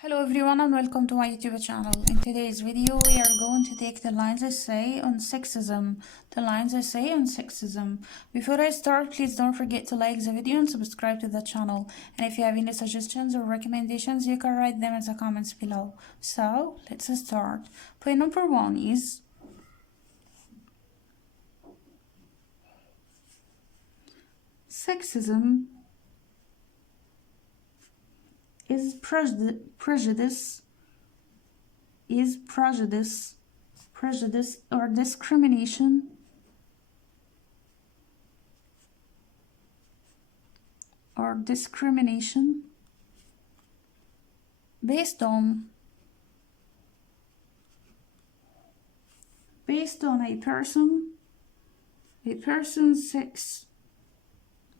Hello everyone and welcome to my YouTube channel. In today's video we are going to take the lines essay on sexism. Before I start, please don't forget to like the video and subscribe to the channel. And if you have any suggestions or recommendations, you can write them in the comments below. So let's start. Point number 1 is sexism is prejudice or discrimination based on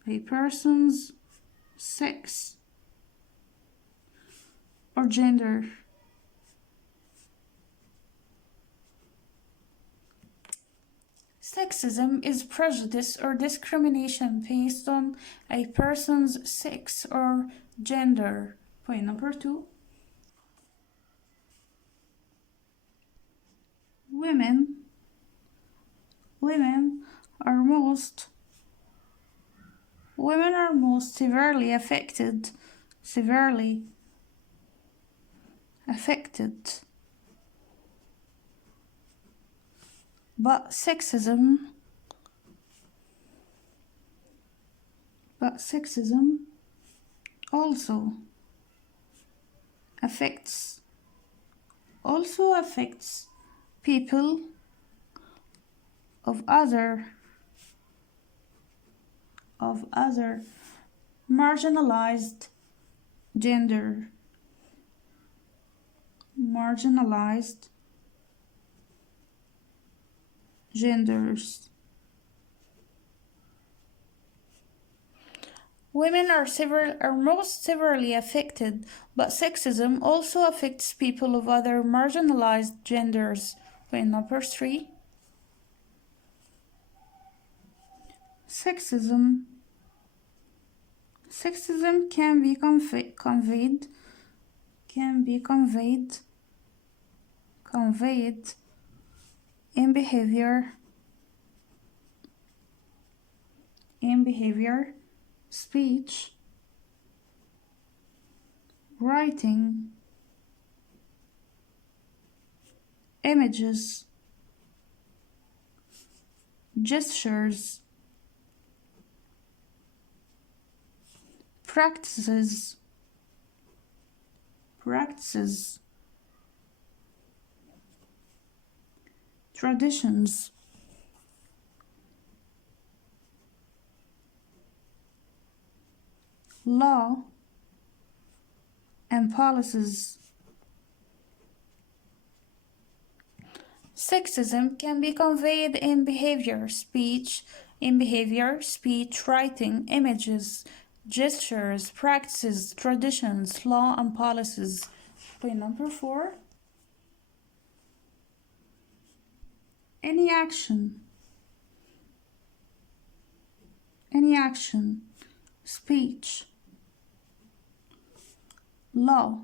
a person's sex or gender. Sexism is prejudice or discrimination based on a person's sex or gender. Point number 2. Women are most severely affected but sexism also affects people of other marginalized genders. Women are most severely affected, but sexism also affects people of other marginalized genders. Point number 3. Sexism can be conveyed in behavior, speech, writing, images, gestures, practices, traditions, law, and policies. Sexism can be conveyed in behavior, speech, writing, images, gestures, practices, traditions, law, and policies. Point number 4. Any action, speech, law,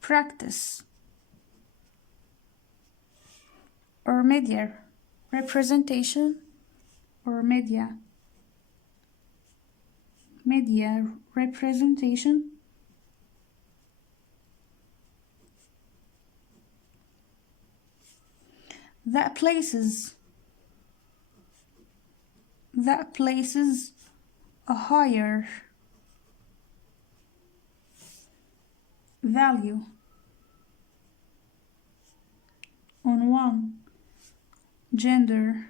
practice, or media representation that places a higher value on one gender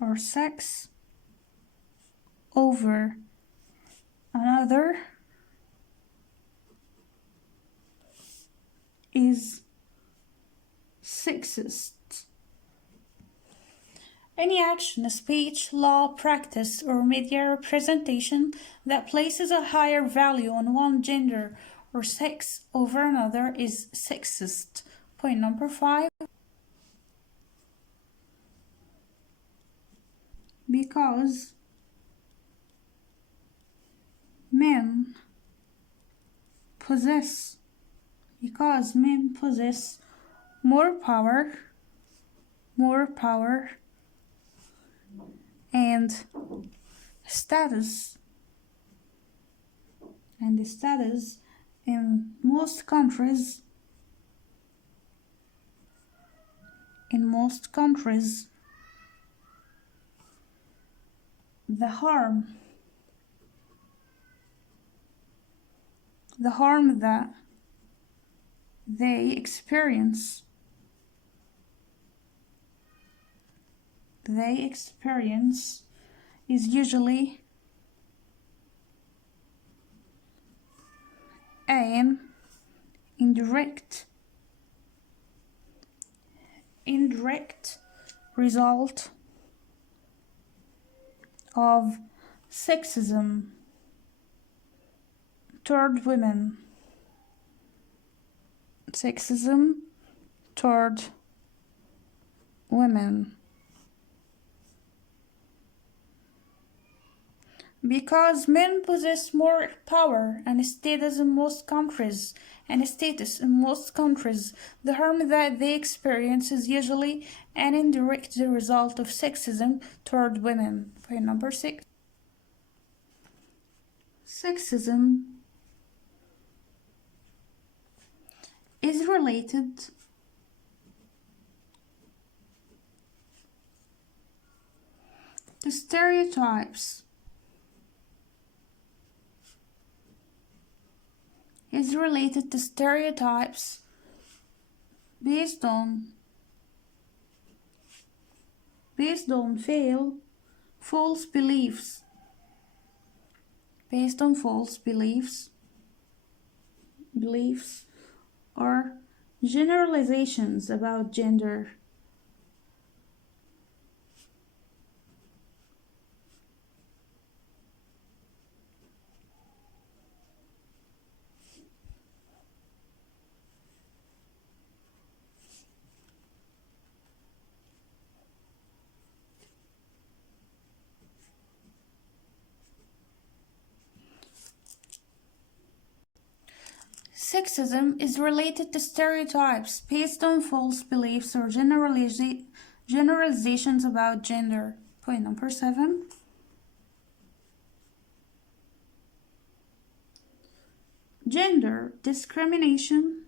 or sex over another is sexist. Any action, speech, law, practice, or media representation that places a higher value on one gender or sex over another is sexist. Point number 5. Because men possess more power and status in most countries the harm that they experience is usually an indirect result of sexism toward women. Because men possess more power and status in most countries, the harm that they experience is usually an indirect result of sexism toward women. Point number 6. Sexism is related to stereotypes. Based on false beliefs or generalizations about gender. Sexism is related to stereotypes based on false beliefs or generalizations about gender. Point number 7. Gender discrimination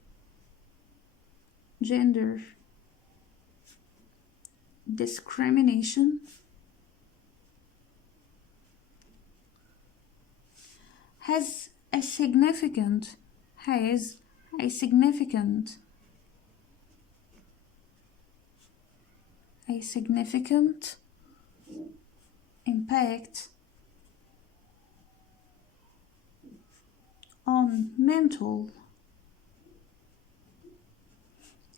has a significant impact on mental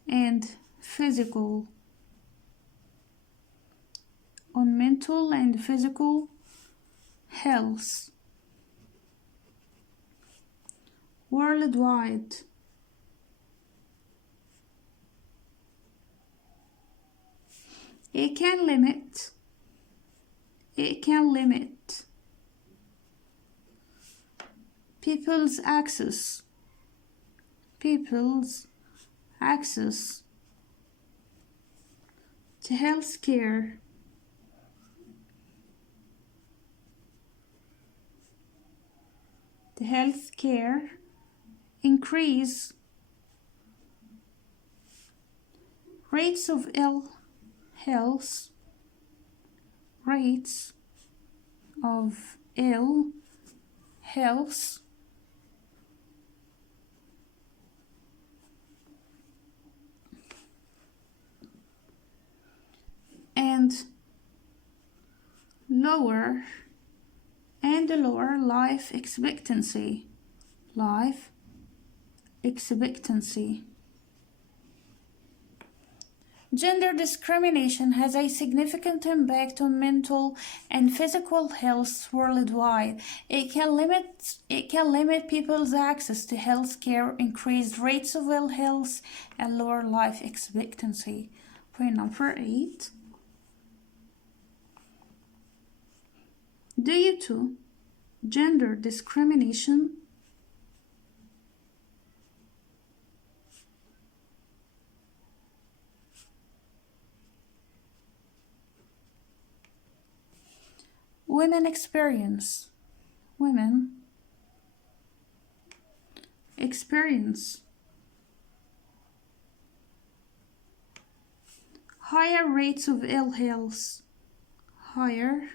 and physical health worldwide. It can limit people's access to health care, increase rates of ill health, and lower life expectancy. Gender discrimination has a significant impact on mental and physical health worldwide. It can limit people's access to health care, increase rates of ill health, and lower life expectancy. Point number 8. Due to gender discrimination, women experience higher rates of ill health, higher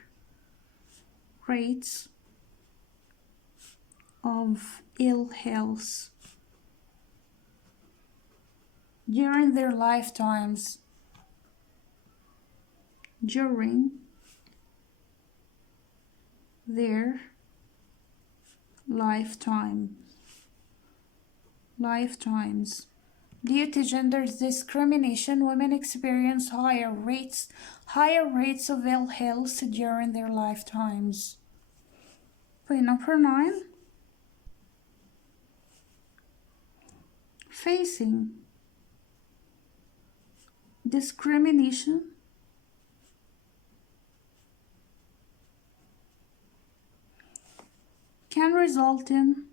rates of ill health during their lifetimes, during their lifetimes. Due to gender discrimination, women experience higher rates of ill health during their lifetimes. Point number 9. Facing discrimination can result in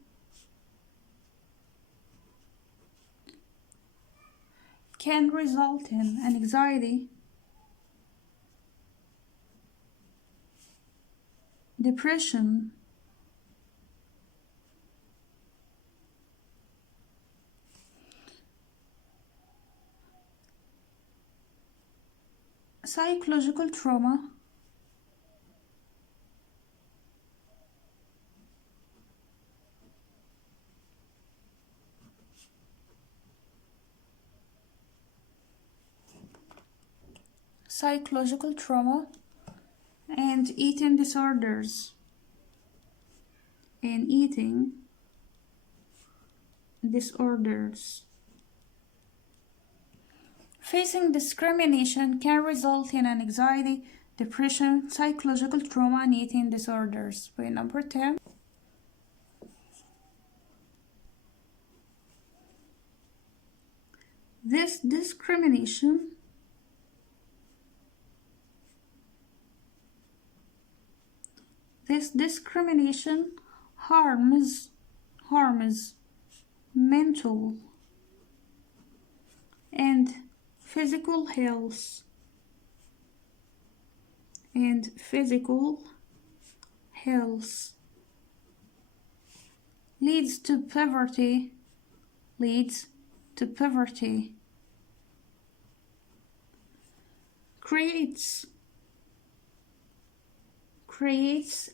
anxiety, depression, psychological trauma, and eating disorders. Facing discrimination can result in anxiety, depression, psychological trauma, and eating disorders. Point number 10. This discrimination harms mental and physical health leads to poverty, creates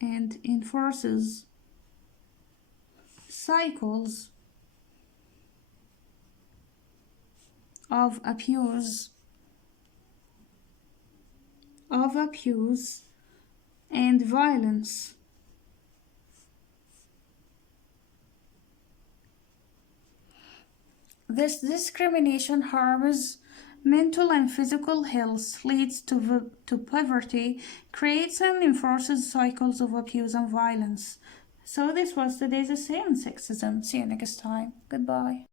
and enforces cycles of abuse and violence. This discrimination harms mental and physical health, leads to poverty, creates and enforces cycles of abuse and violence. So this was today's essay on sexism. See you next time. Goodbye.